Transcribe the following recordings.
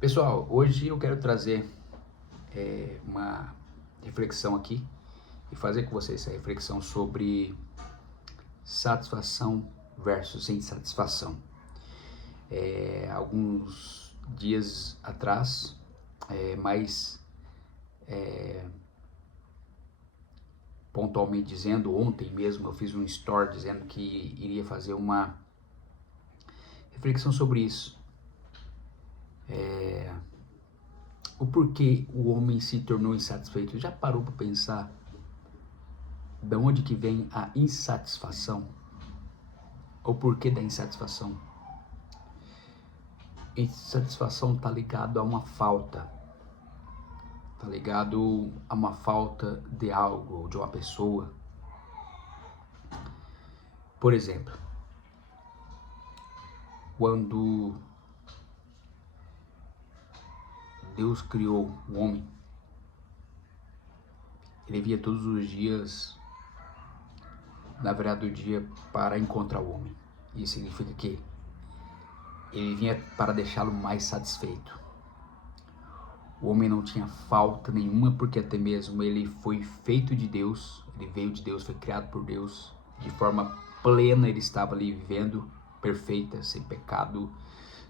Pessoal, hoje eu quero trazer uma reflexão aqui e fazer com vocês essa reflexão sobre satisfação versus insatisfação. Alguns dias atrás, mais pontualmente dizendo, ontem mesmo eu fiz um story dizendo que iria fazer uma reflexão sobre isso. O porquê o homem se tornou insatisfeito. Já parou para pensar de onde que vem a insatisfação? O porquê da insatisfação? Insatisfação está ligado a uma falta. Está ligado a uma falta de algo, de uma pessoa. Por exemplo, quando Deus criou o homem, ele via todos os dias, na verdade, o dia para encontrar o homem. Isso significa que ele vinha para deixá-lo mais satisfeito. O homem não tinha falta nenhuma, porque até mesmo ele foi feito de Deus, ele veio de Deus, foi criado por Deus, de forma plena ele estava ali vivendo, perfeita, sem pecado,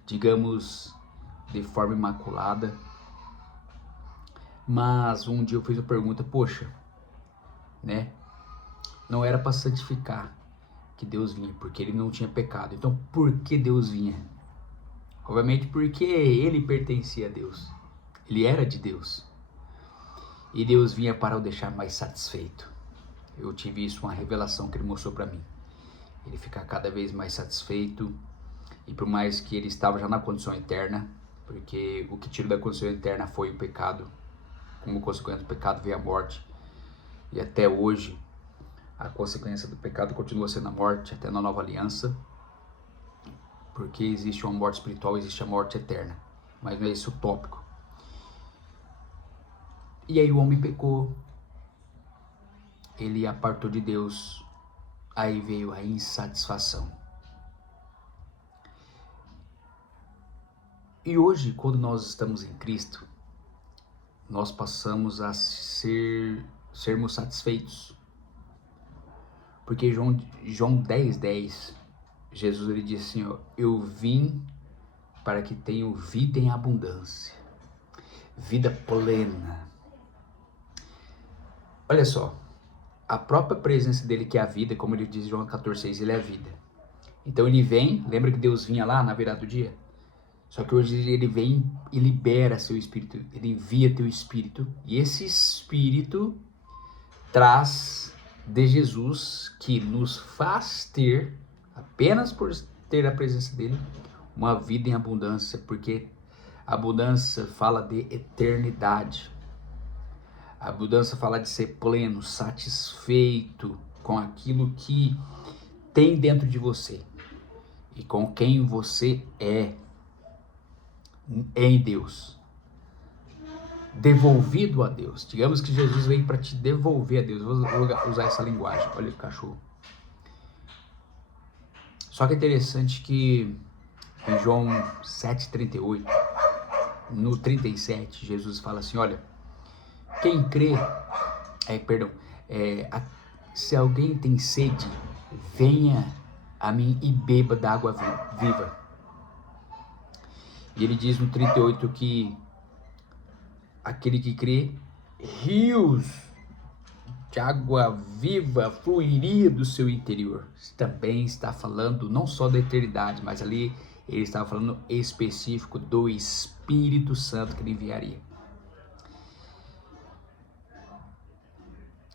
digamos, de forma imaculada. Mas um dia eu fiz a pergunta, poxa, né? Não era para santificar que Deus vinha, porque ele não tinha pecado. Então por que Deus vinha? Obviamente porque ele pertencia a Deus. Ele era de Deus. E Deus vinha para o deixar mais satisfeito. Eu tive isso, uma revelação que ele mostrou para mim. Ele ficar cada vez mais satisfeito. E por mais que ele estava já na condição eterna, porque o que tirou da condição eterna foi o pecado. Como consequência do pecado veio a morte. E até hoje, a consequência do pecado continua sendo a morte, até na nova aliança. Porque existe uma morte espiritual, existe a morte eterna. Mas não é esse o tópico. E aí o homem pecou, ele apartou de Deus, aí veio a insatisfação. E hoje, quando nós estamos em Cristo, nós passamos a sermos satisfeitos. Porque João 10:10, Jesus ele disse assim, ó, eu vim para que tenham vida em abundância, vida plena. Olha só, a própria presença dele que é a vida, como ele diz em João 14:6, ele é a vida. Então ele vem, lembra que Deus vinha lá na virada do dia? Só que hoje ele vem e libera seu espírito, ele envia teu espírito, e esse espírito traz de Jesus, que nos faz ter, apenas por ter a presença dele, uma vida em abundância, porque a abundância fala de eternidade. A abundância fala de ser pleno, satisfeito com aquilo que tem dentro de você e com quem você é em Deus, devolvido a Deus. Digamos que Jesus veio para te devolver a Deus. Vou usar essa linguagem. Olha o cachorro. Só que é interessante que em João 7:38, no 37, Jesus fala assim, olha, quem crê, se alguém tem sede, venha a mim e beba da água viva. E ele diz no 38 que aquele que crê, rios de água viva fluiria do seu interior. Também está falando não só da eternidade, mas ali ele estava falando específico do Espírito Santo que ele enviaria.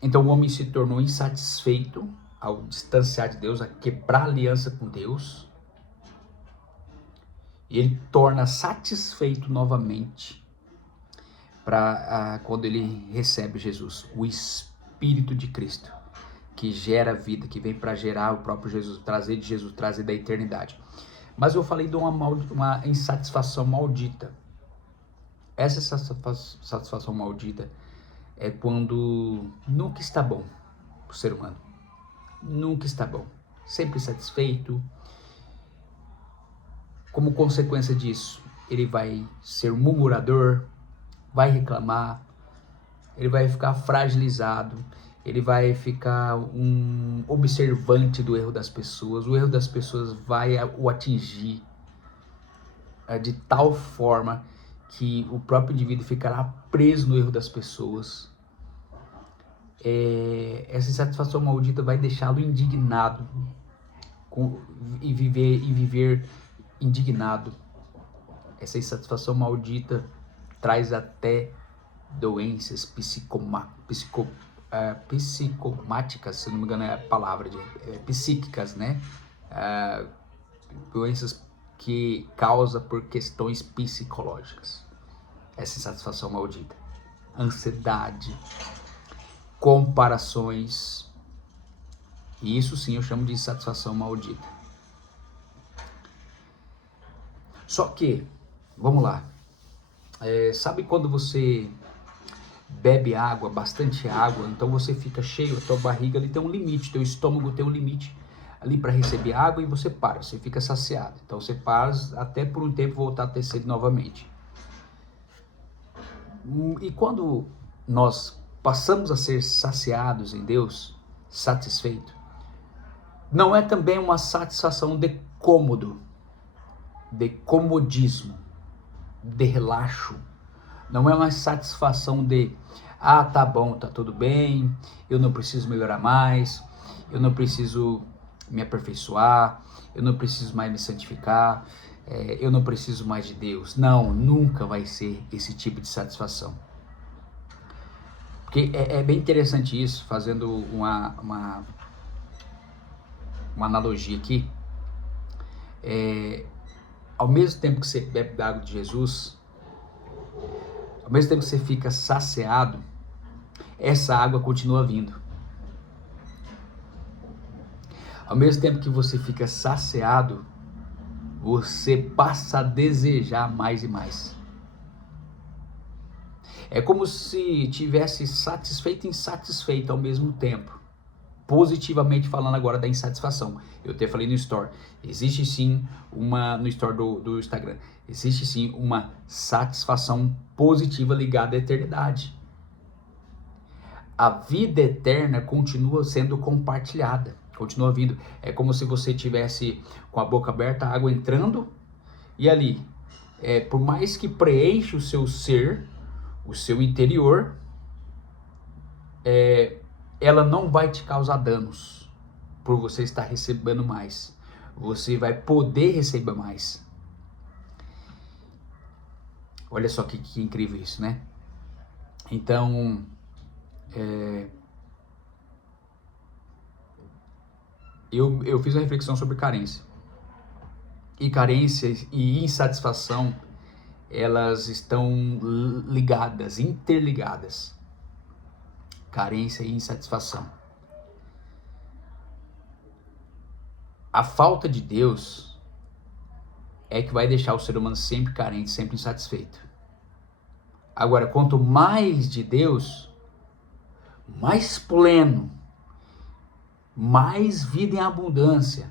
Então o homem se tornou insatisfeito ao distanciar de Deus, a quebrar a aliança com Deus. E ele torna satisfeito novamente quando ele recebe Jesus, o Espírito de Cristo, que gera vida, que vem para gerar o próprio Jesus, trazer de Jesus, trazer da eternidade. Mas eu falei de uma insatisfação maldita. Essa satisfação maldita é quando nunca está bom para o ser humano. Nunca está bom. Sempre insatisfeito. Como consequência disso, ele vai ser um murmurador, vai reclamar, ele vai ficar fragilizado, ele vai ficar um observante do erro das pessoas, o erro das pessoas vai o atingir de tal forma que o próprio indivíduo ficará preso no erro das pessoas. Essa insatisfação maldita vai deixá-lo indignado e viver indignado. Essa insatisfação maldita traz até doenças psicomáticas, se não me engano é a palavra, psíquicas, né? Doenças que causa por questões psicológicas. Essa insatisfação maldita. Ansiedade, comparações. E isso sim eu chamo de insatisfação maldita. Só que, vamos lá. Sabe quando você bebe água, bastante água, então você fica cheio, a tua barriga ali tem um limite, teu estômago tem um limite ali para receber água e você para, você fica saciado. Então você para até por um tempo voltar a ter sede novamente. E quando nós passamos a ser saciados em Deus, satisfeito, não é também uma satisfação de cômodo, de comodismo, de relaxo. Não é uma satisfação de, tá bom, tá tudo bem, eu não preciso melhorar mais, eu não preciso me aperfeiçoar, eu não preciso mais me santificar, eu não preciso mais de Deus. Não, nunca vai ser esse tipo de satisfação. Porque é bem interessante isso, fazendo uma analogia aqui. Ao mesmo tempo que você bebe da água de Jesus, ao mesmo tempo que você fica saciado, essa água continua vindo. Ao mesmo tempo que você fica saciado, você passa a desejar mais e mais. É como se tivesse satisfeito e insatisfeito ao mesmo tempo. Positivamente falando agora da insatisfação. Eu até falei no Store. Existe sim no Store do Instagram. Existe sim uma satisfação positiva ligada à eternidade. A vida eterna continua sendo compartilhada. Continua vindo. É como se você tivesse com a boca aberta, a água entrando. E ali, por mais que preencha o seu ser, o seu interior, ela não vai te causar danos por você estar recebendo mais. Você vai poder receber mais. Olha só que incrível isso, né? Então, eu fiz uma reflexão sobre carência. E carência e insatisfação, elas estão ligadas, interligadas. Carência e insatisfação. A falta de Deus é que vai deixar o ser humano sempre carente, sempre insatisfeito. Agora, quanto mais de Deus, mais pleno, mais vida em abundância,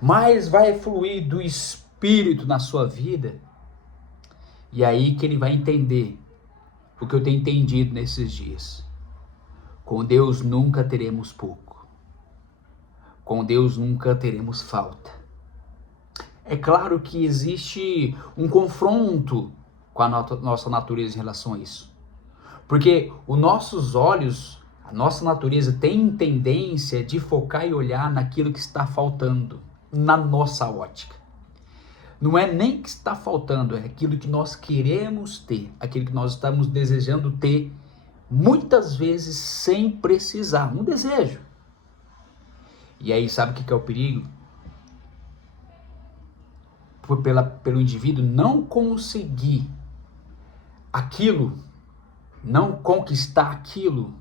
mais vai fluir do Espírito na sua vida. E aí que ele vai entender o que eu tenho entendido nesses dias. Com Deus nunca teremos pouco. Com Deus nunca teremos falta. É claro que existe um confronto com a nossa natureza em relação a isso. Porque os nossos olhos, a nossa natureza tem tendência de focar e olhar naquilo que está faltando, na nossa ótica. Não é nem que está faltando, é aquilo que nós queremos ter, aquilo que nós estamos desejando ter, muitas vezes sem precisar, um desejo. E aí sabe o que é o perigo? Pelo indivíduo não conseguir aquilo, não conquistar aquilo,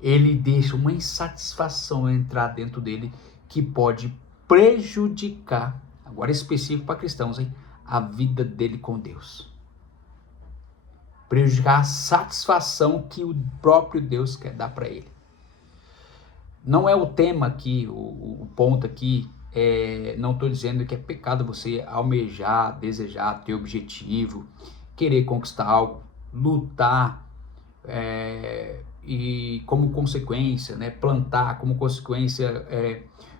ele deixa uma insatisfação entrar dentro dele que pode prejudicar, agora específico para cristãos, hein, a vida dele com Deus. Prejudicar a satisfação que o próprio Deus quer dar para ele. Não é o tema aqui, o ponto aqui não estou dizendo que é pecado você almejar, desejar, ter objetivo, querer conquistar algo, lutar, e como consequência, né, plantar, como consequência,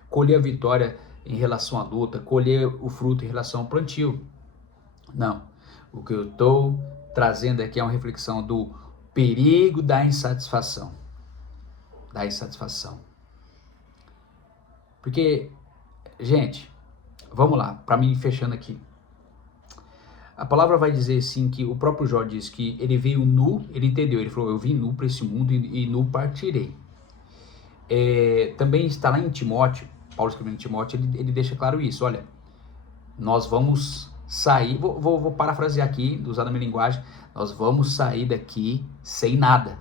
colher a vitória em relação à luta, colher o fruto em relação ao plantio. Não, o que eu estou trazendo aqui é uma reflexão do perigo da insatisfação. Da insatisfação. Porque, gente, vamos lá, para mim fechando aqui. A palavra vai dizer assim que o próprio Jó diz que ele veio nu, ele entendeu, ele falou, eu vim nu para esse mundo e nu partirei. Também está lá em Timóteo, Paulo escrevendo em Timóteo, ele deixa claro isso, olha, nós vamos sair, vou parafrasear aqui, usar a minha linguagem, nós vamos sair daqui sem nada.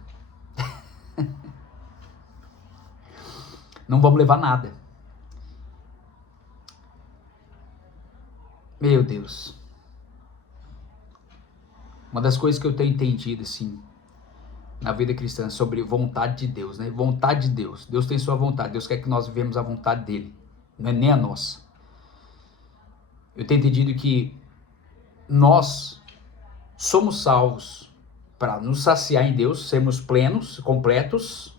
Não vamos levar nada. Meu Deus. Uma das coisas que eu tenho entendido, assim, na vida cristã, sobre vontade de Deus, né? Vontade de Deus. Deus tem sua vontade. Deus quer que nós vivemos a vontade dele. Não é nem a nossa. Eu tenho entendido que nós somos salvos para nos saciar em Deus, sermos plenos, completos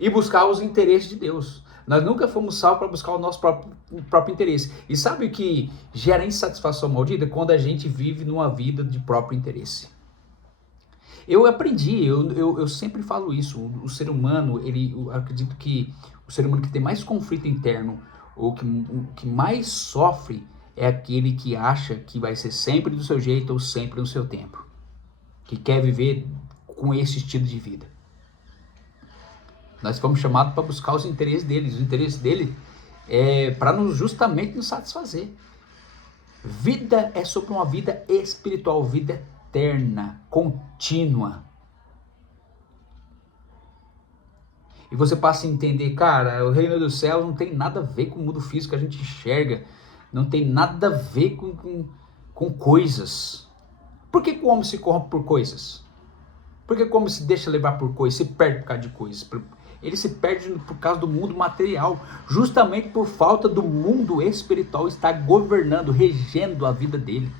e buscar os interesses de Deus. Nós nunca fomos salvos para buscar o nosso próprio interesse. E sabe o que gera insatisfação maldita? Quando a gente vive numa vida de próprio interesse. Eu aprendi, eu sempre falo isso, o ser humano, eu acredito que o ser humano que tem mais conflito interno, ou que mais sofre, é aquele que acha que vai ser sempre do seu jeito ou sempre no seu tempo. Que quer viver com esse estilo de vida. Nós fomos chamados para buscar os interesses dele. Os interesses dele é para justamente nos satisfazer. Vida é sobre uma vida espiritual, vida eterna, contínua. E você passa a entender, cara, o reino dos céus não tem nada a ver com o mundo físico que a gente enxerga. Não tem nada a ver com coisas. Por que o homem se corrompe por coisas? Por que o homem se deixa levar por coisas, se perde por causa de coisas? Ele se perde por causa do mundo material, justamente por falta do mundo espiritual estar governando, regendo a vida dele.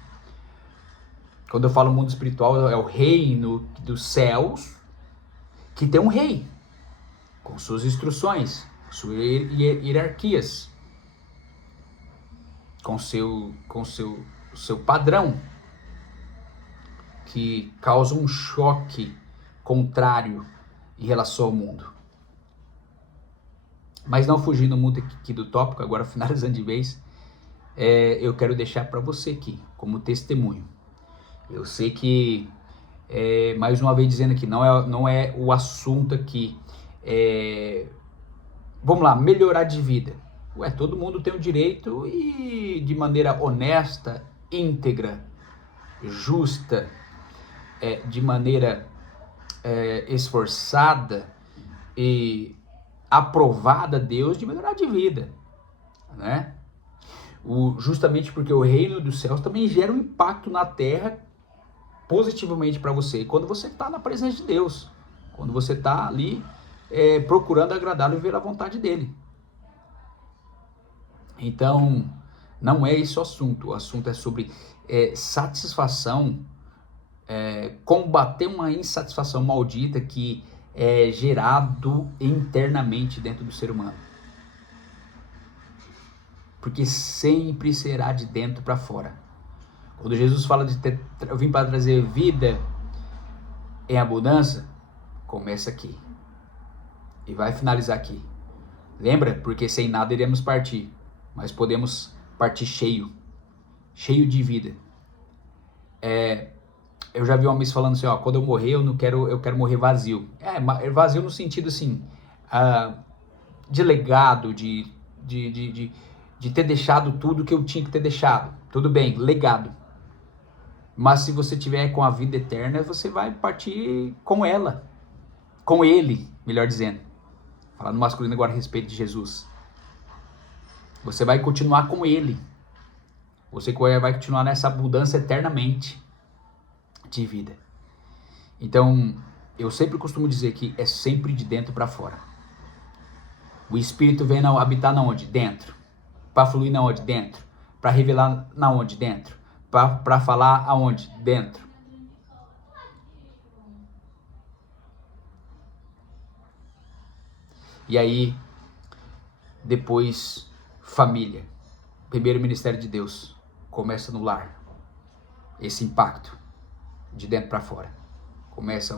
Quando eu falo mundo espiritual, é o reino dos céus, que tem um rei, com suas instruções, suas hierarquias, com seu padrão, que causa um choque contrário em relação ao mundo. Mas não fugindo muito aqui do tópico, agora finalizando de vez, eu quero deixar para você aqui, como testemunho. Eu sei que, mais uma vez dizendo aqui, não é o assunto aqui, vamos lá, melhorar de vida. Todo mundo tem o direito e de maneira honesta, íntegra, justa, de maneira esforçada e aprovada a Deus de melhorar de vida, né? Justamente porque o reino dos céus também gera um impacto na terra positivamente para você, quando você está na presença de Deus, quando você está ali procurando agradá-lo e ver a vontade dele. Então, não é esse o assunto é sobre satisfação, combater uma insatisfação maldita que é gerado internamente dentro do ser humano. Porque sempre será de dentro para fora. Quando Jesus fala eu vim para trazer vida em abundância, começa aqui. E vai finalizar aqui. Lembra? Porque sem nada iremos partir. Mas podemos partir cheio de vida. Eu já vi homens falando assim, quando eu morrer, eu quero morrer vazio. Vazio no sentido assim, de legado, de ter deixado tudo que eu tinha que ter deixado. Tudo bem, legado. Mas se você tiver com a vida eterna, você vai partir com ela. Com ele, melhor dizendo. Falando masculino agora a respeito de Jesus. Você vai continuar com ele. Você vai continuar nessa abundância eternamente de vida. Então, eu sempre costumo dizer que é sempre de dentro para fora. O Espírito vem habitar na onde? Dentro. Para fluir na onde? Dentro. Para revelar na onde? Dentro. Para falar aonde? Dentro. E aí, depois, família. Primeiro ministério de Deus. Começa no lar. Esse impacto. De dentro para fora. Começa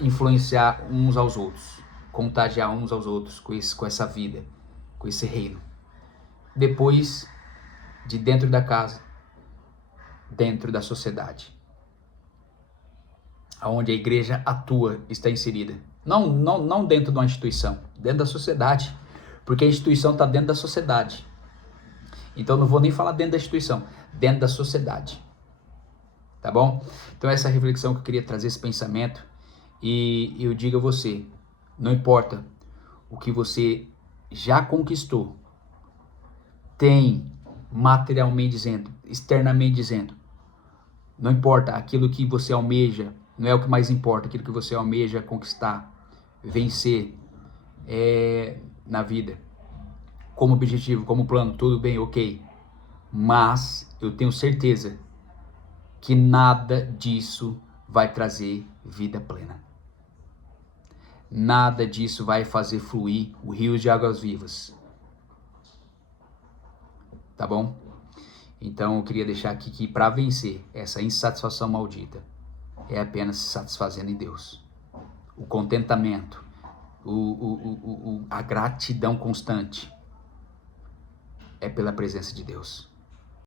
influenciar uns aos outros. Contagiar uns aos outros com essa vida. Com esse reino. Depois, de dentro da casa. Dentro da sociedade. Onde a igreja atua, está inserida. Não dentro de uma instituição, dentro da sociedade. Porque a instituição está dentro da sociedade. Então não vou nem falar dentro da instituição, dentro da sociedade. Tá bom? Então essa é a reflexão que eu queria trazer, esse pensamento. E eu digo a você, não importa o que você já conquistou, tem materialmente dizendo, externamente dizendo, não importa aquilo que você almeja, não é o que mais importa, aquilo que você almeja conquistar, vencer na vida, como objetivo, como plano, tudo bem, ok. Mas eu tenho certeza que nada disso vai trazer vida plena. Nada disso vai fazer fluir o rio de águas vivas. Tá bom? Então eu queria deixar aqui que para vencer essa insatisfação maldita, é apenas se satisfazendo em Deus. O contentamento, a gratidão constante é pela presença de Deus.